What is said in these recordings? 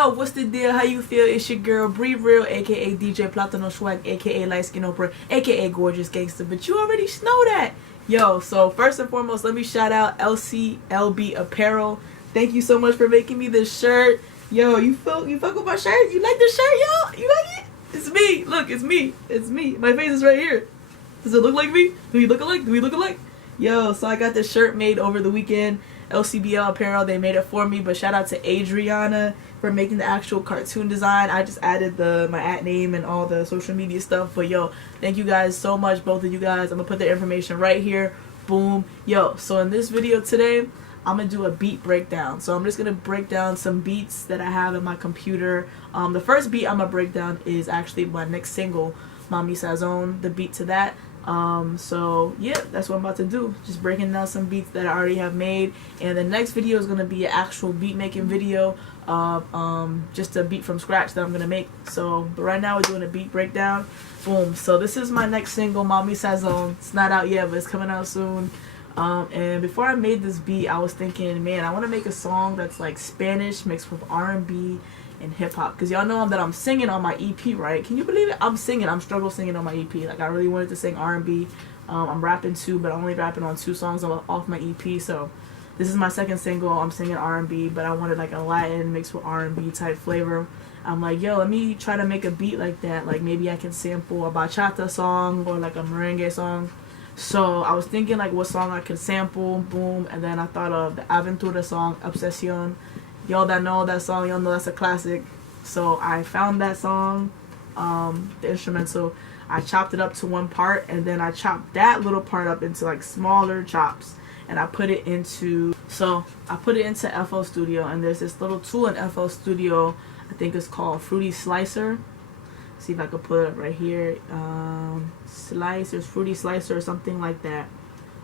Yo, what's the deal? How you feel? It's your girl Bri-Real, aka DJ Platano Swag, aka Light Skin Oprah, aka Gorgeous Gangster. But you already know that. Yo, so first and foremost, let me shout out LCLB Apparel. Thank you so much for making me this shirt. Yo, you fuck with my shirt? You like this shirt, yo? You like it? It's me. Look, it's me. It's me. My face is right here. Does it look like me? Do we look alike? Do we look alike? Yo, so I got this shirt made over the weekend. LCBL Apparel, they made it for me, but shout out to ADRIANA for making the actual cartoon design. I just added my @ name and all the social media stuff, but yo, thank you guys so much, both of you guys. I'm gonna put the information right here. Boom. Yo, so in this video today, I'm gonna do a beat breakdown. So I'm just gonna break down some beats that I have in my computer. The first beat I'm gonna break down is actually my next single, Mami Sazon, the beat to that. So yeah, that's what I'm about to do, just breaking down some beats that I already have made, and the next video is going to be an actual beat making video of just a beat from scratch that I'm going to make. So but right now we're doing a beat breakdown. Boom. So this is my next single, Mami Sazon. It's not out yet, but it's coming out soon. And before I made this beat, I was thinking, man, I want to make a song that's like Spanish mixed with R&B and hip-hop, because y'all know that I'm singing on my EP, right? Can you believe it? I'm struggling singing on my EP. Like, I really wanted to sing R&B. I'm rapping too, but I'm only rapping on 2 songs off my EP. So this is my second single. I'm singing R&B, but I wanted like a Latin mixed with R&B type flavor. I'm like, yo, let me try to make a beat like that. Like, maybe I can sample a bachata song or like a merengue song. So I was thinking like what song I could sample. Boom. And then I thought of the Aventura song, Obsession. Y'all that know that song, y'all know that's a classic. So I found that song, the instrumental. I chopped it up to 1 part, and then I chopped that little part up into like smaller chops, and I put it into FL Studio. And there's this little tool in FL Studio, I think it's called Fruity Slicer. See if I can put it up right here. Slicer's Fruity Slicer or something like that,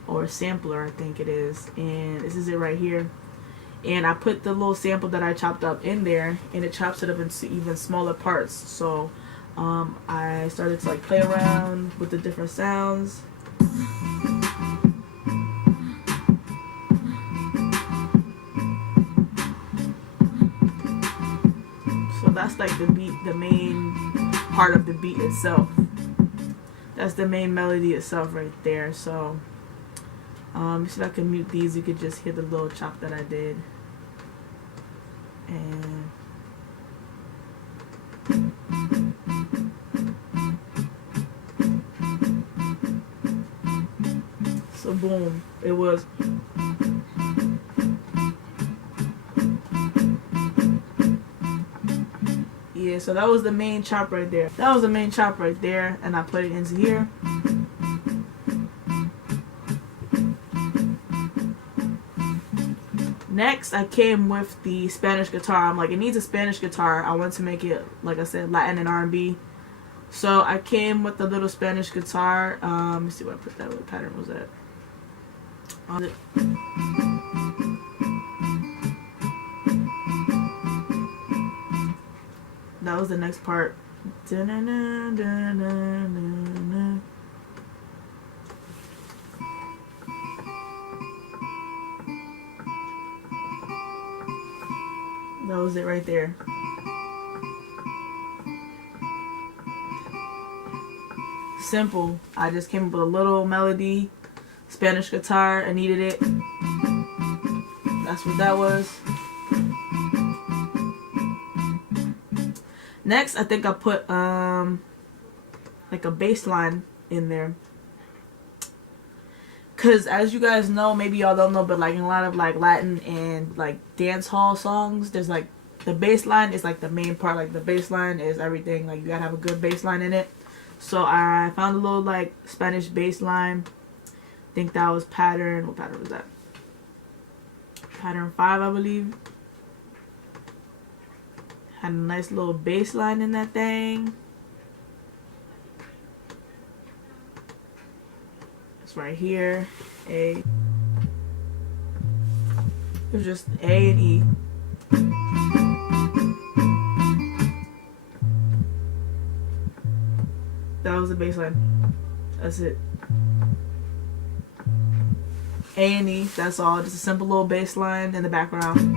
or Sampler, I think it is. And this is it right here. And I put the little sample that I chopped up in there, and it chops it up into even smaller parts. So I started to like play around with the different sounds. So that's like the beat, the main part of the beat itself. That's the main melody itself right there. So see if I can mute these. You could just hear the little chop that I did. And so boom, it was. Yeah, so that was the main chop right there. That was the main chop right there, and I put it into here. Next, I came with the Spanish guitar. I'm like, it needs a Spanish guitar. I want to make it, like I said, Latin and R&B. So I came with the little Spanish guitar. Let me see what I put that. What pattern was that? That was the next part. That was it right there. Simple. I just came up with a little melody, Spanish guitar. I needed it. That's what that was. Next, I think I put like a bass line in there. Cause as you guys know, maybe y'all don't know, but like in a lot of like Latin and like dance hall songs, there's like the bass line is like the main part. Like the bass line is everything. Like you gotta have a good bass line in it. So I found a little like Spanish bass line. I think that was pattern. What pattern was that? Pattern 5, I believe. Had a nice little bass line in that thing. Right here, A. It was just A and E. That was the bass line. That's it. A and E. That's all. Just a simple little bass line in the background.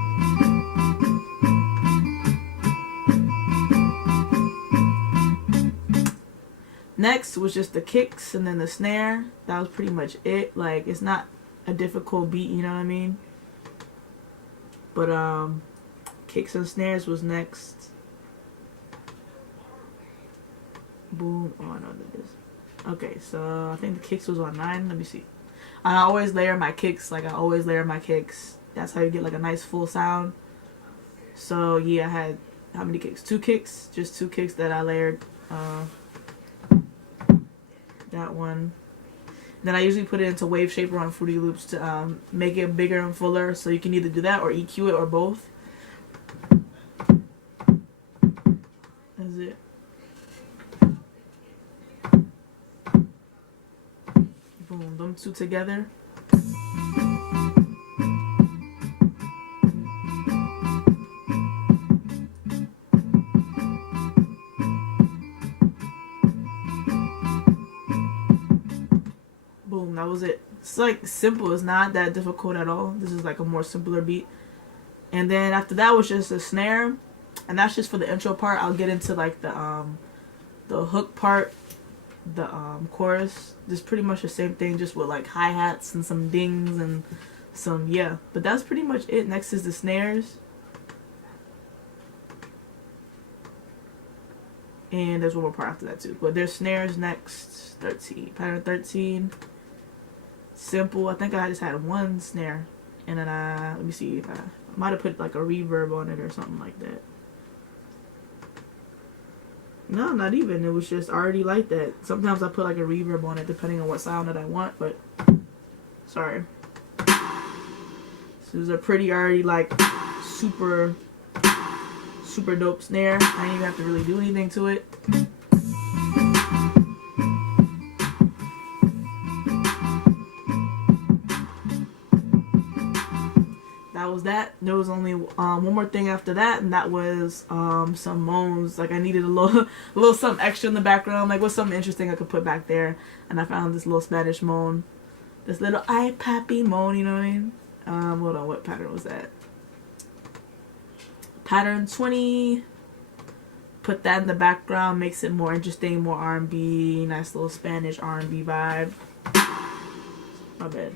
Next was just the kicks and then the snare. That was pretty much it. Like, it's not a difficult beat, you know what I mean? But kicks and snares was next. Boom. Oh, I know what that is. Okay, so I think the kicks was on 9. Let me see. I always layer my kicks. Like, I always layer my kicks. That's how you get like a nice full sound. So yeah, I had how many kicks? 2 kicks. Just 2 kicks that I layered. That one. Then I usually put it into Wave Shaper on Fruity Loops to make it bigger and fuller. So you can either do that or EQ it or both. That's it. Boom, them 2 together. Boom, that was it. It's like simple. It's not that difficult at all. This is like a more simpler beat. And then after that was just a snare, and that's just for the intro part. I'll get into like the hook part, the chorus. Just pretty much the same thing, just with like hi-hats and some dings and some, yeah. But that's pretty much it. Next is the snares. And there's one more part after that too. But there's snares next. 13. Pattern 13. Simple. I think I just had 1 snare. And then let me see if I might have put like a reverb on it or something like that. No, not even. It was just already like that. Sometimes I put like a reverb on it depending on what sound that I want, but sorry. This is a pretty already like super dope snare. I didn't even have to really do anything to it. That was that. There was only one more thing after that, and that was some moans. Like I needed a little something extra in the background. Like what's something interesting I could put back there, and I found this little Spanish moan, this little "ay papi" moan. You know what I mean? Hold on, what pattern was that? Pattern 20. Put that in the background, makes it more interesting, more R&B, nice little Spanish R&B vibe. My bad.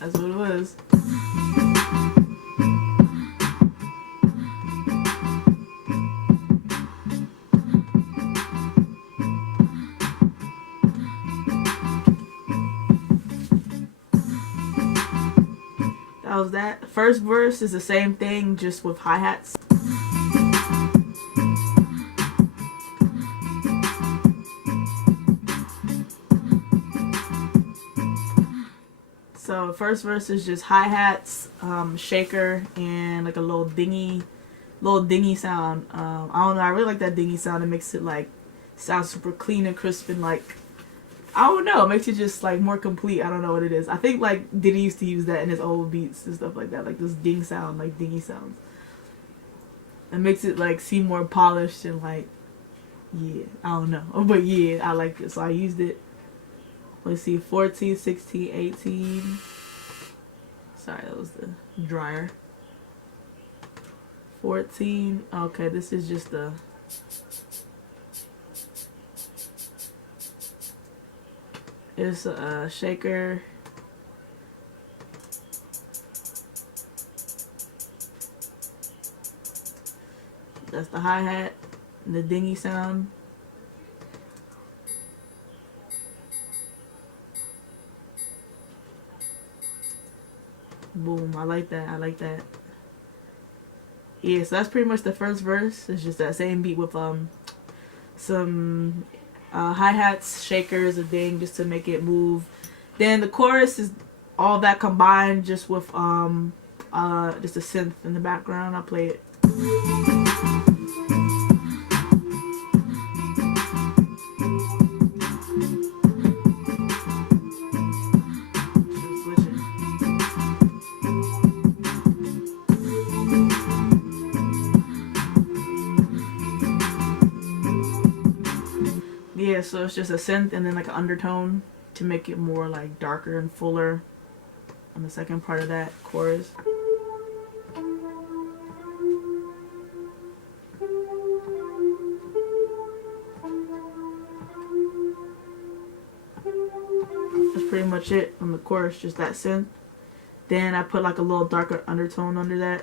That's what it was. That was that. First verse is the same thing, just with hi-hats. So first verse is just hi-hats, shaker, and like a little dingy sound. I don't know, I really like that dingy sound. It makes it like sound super clean and crisp and like, I don't know, it makes it just like more complete. I don't know what it is. I think like Diddy used to use that in his old beats and stuff like that, like this ding sound, like dingy sounds. It makes it like seem more polished and like, yeah, I don't know, but yeah, I like it, so I used it. Let's see, 14, 16, 18. Sorry, that was the dryer. 14. Okay, this is just the it's a shaker. That's the hi-hat and the dingy sound. Boom, I like that. I like that. Yeah, so that's pretty much the first verse. It's just that same beat with some hi-hats, shakers, a ding, just to make it move. Then the chorus is all that combined, just with just a synth in the background. I'll play it. Yeah, so it's just a synth and then like an undertone to make it more like darker and fuller on the second part of that chorus. pretty much it on the chorus, just that synth. Then I put like a little darker undertone under that.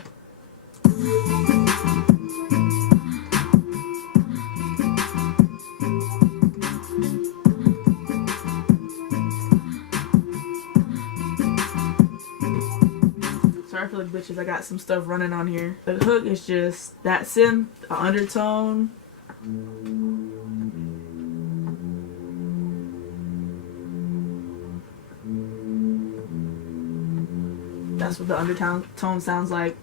Sorry for the glitches, I got some stuff running on here. The hook is just that synth, an undertone. That's what the undertone sounds like.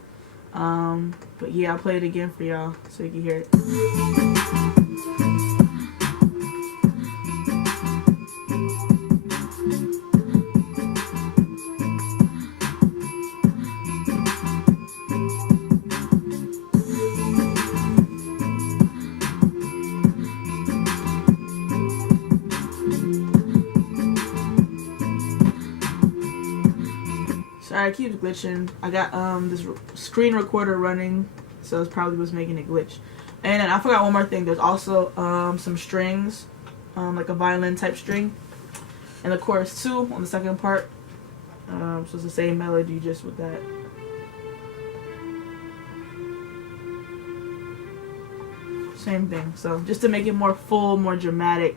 But yeah, I'll play it again for y'all so you can hear it. Sorry, it keeps glitching. I got this screen recorder running, so it's probably what's making it glitch. And then I forgot one more thing. There's also some strings, like a violin type string, and the chorus too on the second part. So it's the same melody, just with that. Same thing. So just to make it more full, more dramatic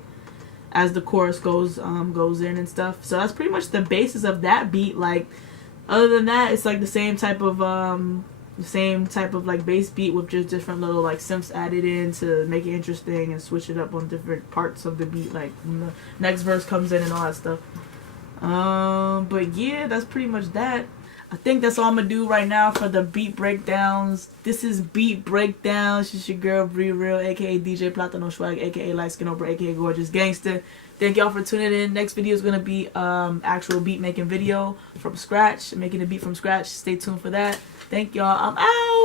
as the chorus goes in and stuff. So that's pretty much the basis of that beat. Like, other than that, it's like the same type of like bass beat with just different little like synths added in to make it interesting and switch it up on different parts of the beat, like when the next verse comes in and all that stuff. But yeah, that's pretty much that. I think that's all I'm gonna do right now for the beat breakdowns. This is Beat Breakdowns. It's your girl Bri-Real, aka DJ Platano Swag, aka Light Skin Over, aka Gorgeous Gangster. Thank y'all for tuning in. Next video is gonna be actual beat making video from scratch, making a beat from scratch. Stay tuned for that. Thank y'all. I'm out.